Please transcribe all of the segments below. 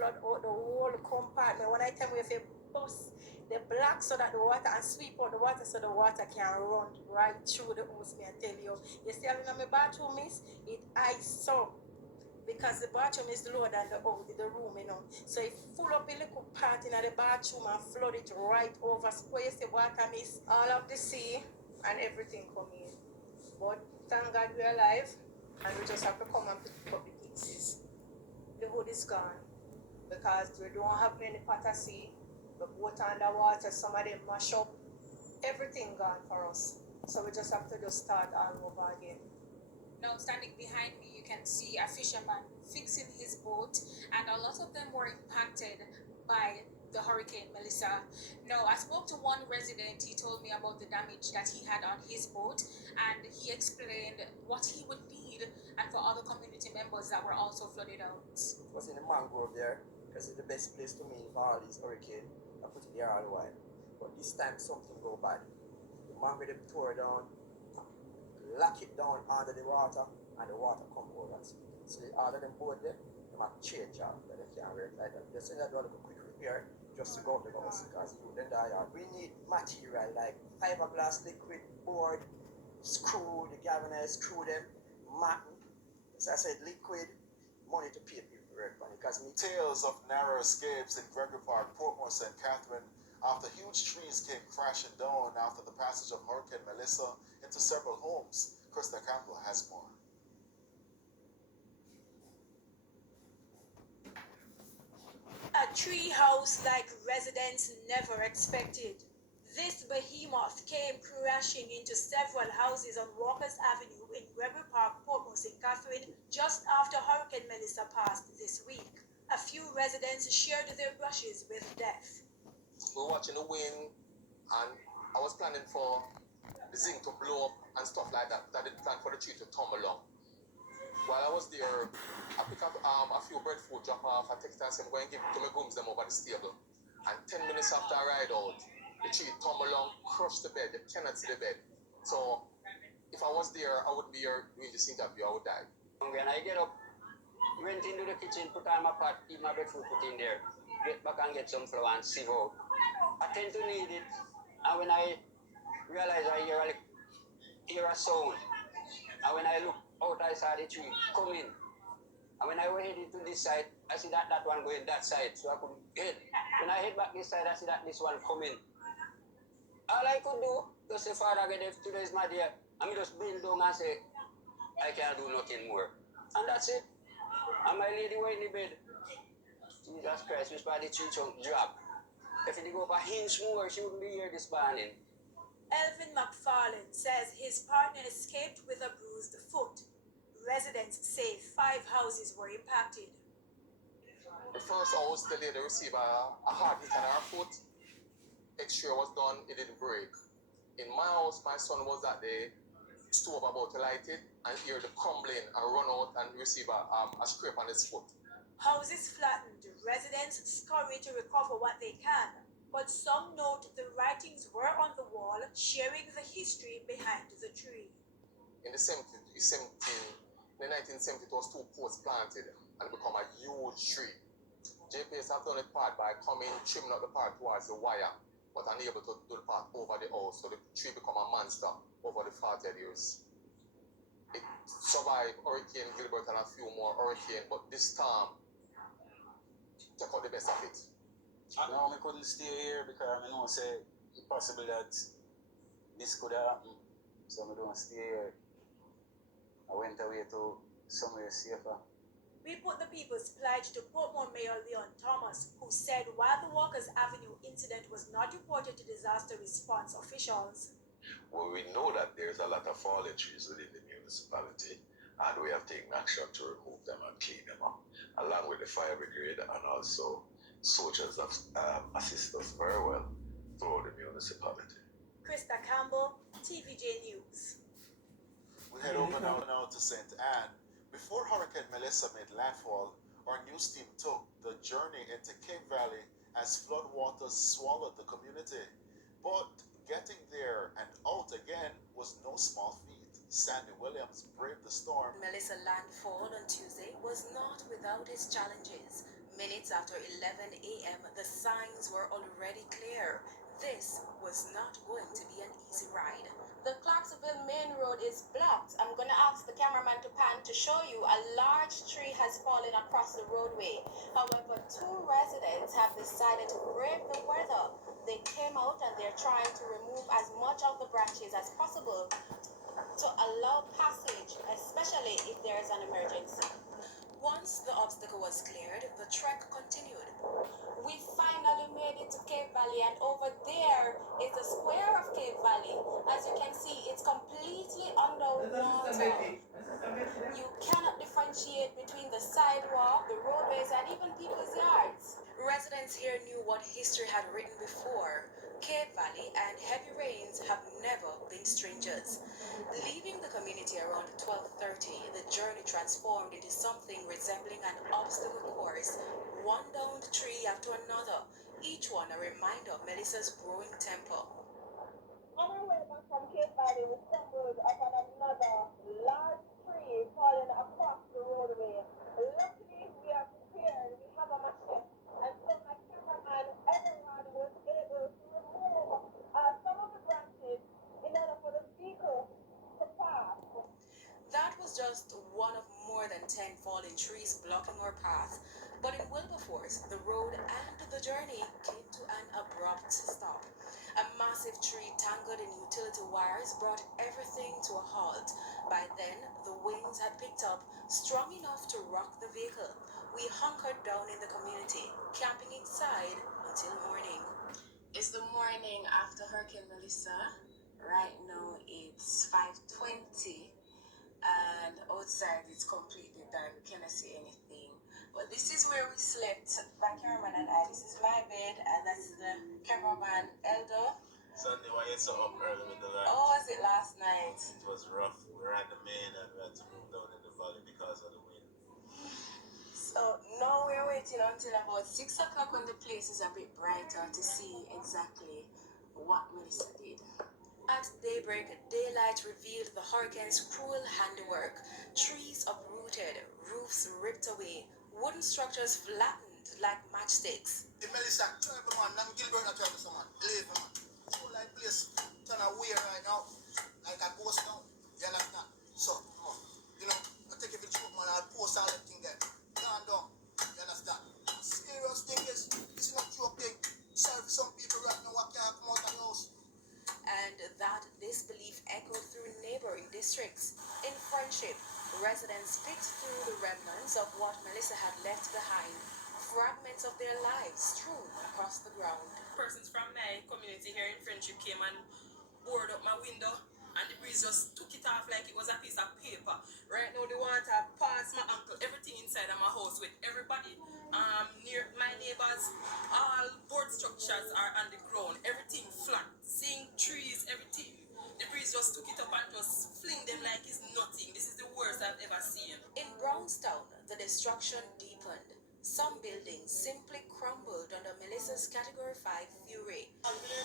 flood out the whole compartment. When I tell you if you bust the block so that the water and sweep out the water so the water can run right through the house, me I tell you. You see, in my bathroom is it ice up because the bathroom is lower than the room, you know. So it full up a little part in the bathroom and flood it right over. So you see water miss all of the sea and everything come in. But thank God we're alive and we just have to come and pick up the pieces. The hood is gone because we don't have any pot of sea. The boat underwater, some of them mash up. Everything gone for us. So we just have to just start all over again. Now, standing behind me, you can see a fisherman fixing his boat, and a lot of them were impacted by the Hurricane Melissa. Now, I spoke to one resident. He told me about the damage that he had on his boat, and he explained what he would need and for other community members that were also flooded out. It was in the mangrove there, because it's the best place to me for all these hurricanes. I put it there all the while. But this time something go bad. The mangrove them tore down, lock it down under the water, and the water come over and speak. So all of them board there, they might change out, but they can't work like that. Just say that do a quick repair just to go out the house because you then die out. We need material like fiberglass, liquid, board, screw, the galvanized screw them, matten. As I said, liquid, money to pay people work money because me. Tales of narrow escapes in Gregory Park, Portmore, St. Catherine after huge trees came crashing down after the passage of Hurricane Melissa into several homes. Krista Campbell has more. A tree house like residents never expected. This behemoth came crashing into several houses on Walker's Avenue in Gregory Park, Portmore, St. Catherine, just after Hurricane Melissa passed this week. A few residents shared their brushes with death. We were watching the wind, and I was planning for the zinc to blow up and stuff like that. I didn't plan for the tree to tumble down. While I was there, I picked up a few breadfruit, drop off, I text and said, go and give it to my grooms them over the stable. And 10 minutes after I ride out, the tree tumbled down, crushed the bed. You cannot see the bed. So if I was there, I wouldn't be here doing this interview. I would die. When I get up, went into the kitchen, put on my pot, eat my breadfruit, put in there, get back and get some flour and sieve out. I tend to need it, and when I realize I hear a sound, and when I look out, I saw the tree coming. And when I went heading to this side, I see that one going that side, so I couldn't head. When I head back this side, I see that this one coming. All I could do, just say, Father, today is my day. I mean, just bend down and say, I can't do nothing more. And that's it. And my lady were in the bed. Jesus Christ, which by the tree chunk drop. If it go up a inch more, she wouldn't be here this morning. Elvin McFarlane says his partner escaped with a bruised foot. Residents say 5 houses were impacted. The first house, the lady received a hard hit on her foot. X-ray was done, it didn't break. In my house, my son was at the stove about to light it and hear the crumbling and run out and receive a scrape on his foot. Houses flattened, residents scurry to recover what they can. But some note the writings were on the wall, sharing the history behind the tree. In the 1970s, it was 2 posts planted and become a huge tree. JPS have done it part by coming, trimming up the part towards the wire, but unable to do the part over the house, so the tree become a monster over the 40 years. It survived Hurricane Gilbert and a few more hurricanes, but this storm took out the best of it. No, I couldn't stay here because I know say it's possible that this could happen. So I don't stay here. I went away to somewhere safer. We put the People's Pledge to Portmore Mayor Leon Thomas, who said while the Walker's Avenue incident was not reported to disaster response officials. Well, we know that there's a lot of fallen trees within the municipality, and we have taken action to remove them and clean them up, along with the fire brigade and also soldiers have assist us very well throughout the municipality. Krista Campbell, TVJ News. We head over now to St. Anne. Before Hurricane Melissa made landfall, our news team took the journey into Cape Valley as floodwaters swallowed the community. But getting there and out again was no small feat. Sandy Williams braved the storm. Melissa landfall on Tuesday was not without its challenges. Minutes after 11 a.m., the signs were already clear. This was not going to be an easy ride. The Clarksville main road is blocked. I'm going to ask the cameraman to pan to show you a large tree has fallen across the roadway. However, 2 residents have decided to brave the weather. They came out and they're trying to remove as much of the branches as possible to allow passage, especially if there is an emergency. Once the obstacle was cleared, the trek continued. We finally made it to Cave Valley, and over there is the square of Cave Valley. As you can see, it's completely underwater. You cannot differentiate between the sidewalk, the roadways, and even people's yards. Residents here knew what history had written before. Cave Valley and heavy rains have never been strangers. Leaving the community around 12:30, the journey transformed into something resembling an obstacle course, one downed tree after another, each one a reminder of Melissa's growing temper. On our way back from Cape Valley, we stumbled upon another large tree falling across the roadway. Luckily, we are prepared. We have a machine. And so my cameraman, everyone was able to remove some of the branches in order for the vehicle to pass. That was just one of more than 10 fallen trees blocking our path. But in Wilberforce, the road and the journey came to an abrupt stop. A massive tree tangled in utility wires brought everything to a halt. By then, the winds had picked up, strong enough to rock the vehicle. We hunkered down in the community, camping inside until morning. It's the morning after Hurricane Melissa. Right now it's 5:20 and outside it's completely dark. We cannot see anything. But this is where we slept, my cameraman and I. This is my bed, and that's the cameraman, Elder. Sunday, why you so up early with the lights? Oh, was it last night? It was rough. We were at the main and we had to move down in the valley because of the wind. So now we're waiting until about 6 o'clock when the place is a bit brighter to see exactly what Melissa did. At daybreak, daylight revealed the hurricane's cruel handiwork. Trees uprooted, roofs ripped away, wooden structures flattened like matchsticks. The Melissa, terrible man, I'm Gilbert, not terrible someone. Believe me, man. So like place, turn away right now, like a ghost now. You understand? So, come on. You know, I take it for joke, man, I'll post all that thing there. Gone down. You understand? Serious thing is, this is not joke thing. Sorry for some people right now, what can't come out of the house. And that disbelief echoed through neighboring districts. In Friendship, residents picked through the remnants of what Melissa had left behind, fragments of their lives strewn across the ground. Persons from my community here in Friendship came and boarded up my window, and the breeze just took it off like it was a piece of paper. Right now the water past my ankle, everything inside of my house with everybody near my neighbors, all board structures are on the ground, everything flat, seeing trees, everything. The breeze just took it up and just fling them like it's nothing. This is the worst I've ever seen. In Brownstown, the destruction deepened. Some buildings simply crumbled under Melissa's Category 5 fury. Everything,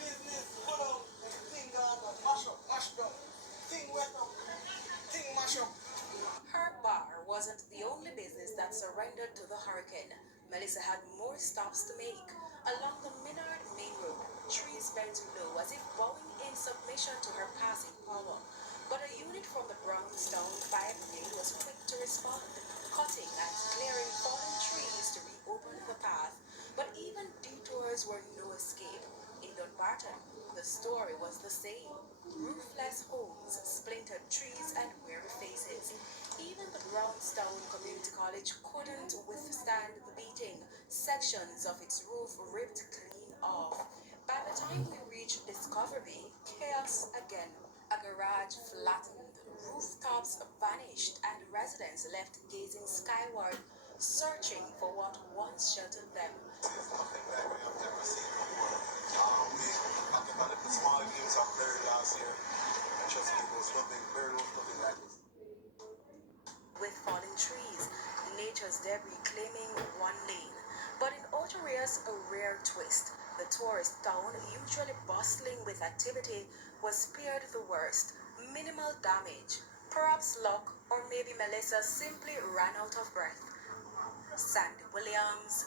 business, pull out, thing down, mash up, thing wet up, thing mash up. Her bar wasn't the only business that surrendered to the hurricane. Melissa had more stops to make. Along the Minard Main Road, trees bent low as if bowing in submission to her passing power. But a unit from the Brownstown Fire Brigade was quick to respond, cutting and clearing fallen trees to reopen the path. But even detours were no escape. In Dunbarton, the story was the same. Roofless homes, splintered trees, and weary faces. Even the Brownstown Community College couldn't withstand the beating. Sections of its roof ripped clean off. By the time we reached Discovery, chaos again. A garage flattened, rooftops vanished, and residents left gazing skyward, searching for what once sheltered them. It's nothing like we have never seen before. We occupied the small games of Berry last year. And trust me, it was nothing, Berry was nothing like this. With falling trees, nature's debris claiming one lane. But in Otoria's a rare twist. The tourist town, usually bustling with activity, was spared the worst. Minimal damage. Perhaps luck Or maybe Melissa simply ran out of breath. Sandy Williams,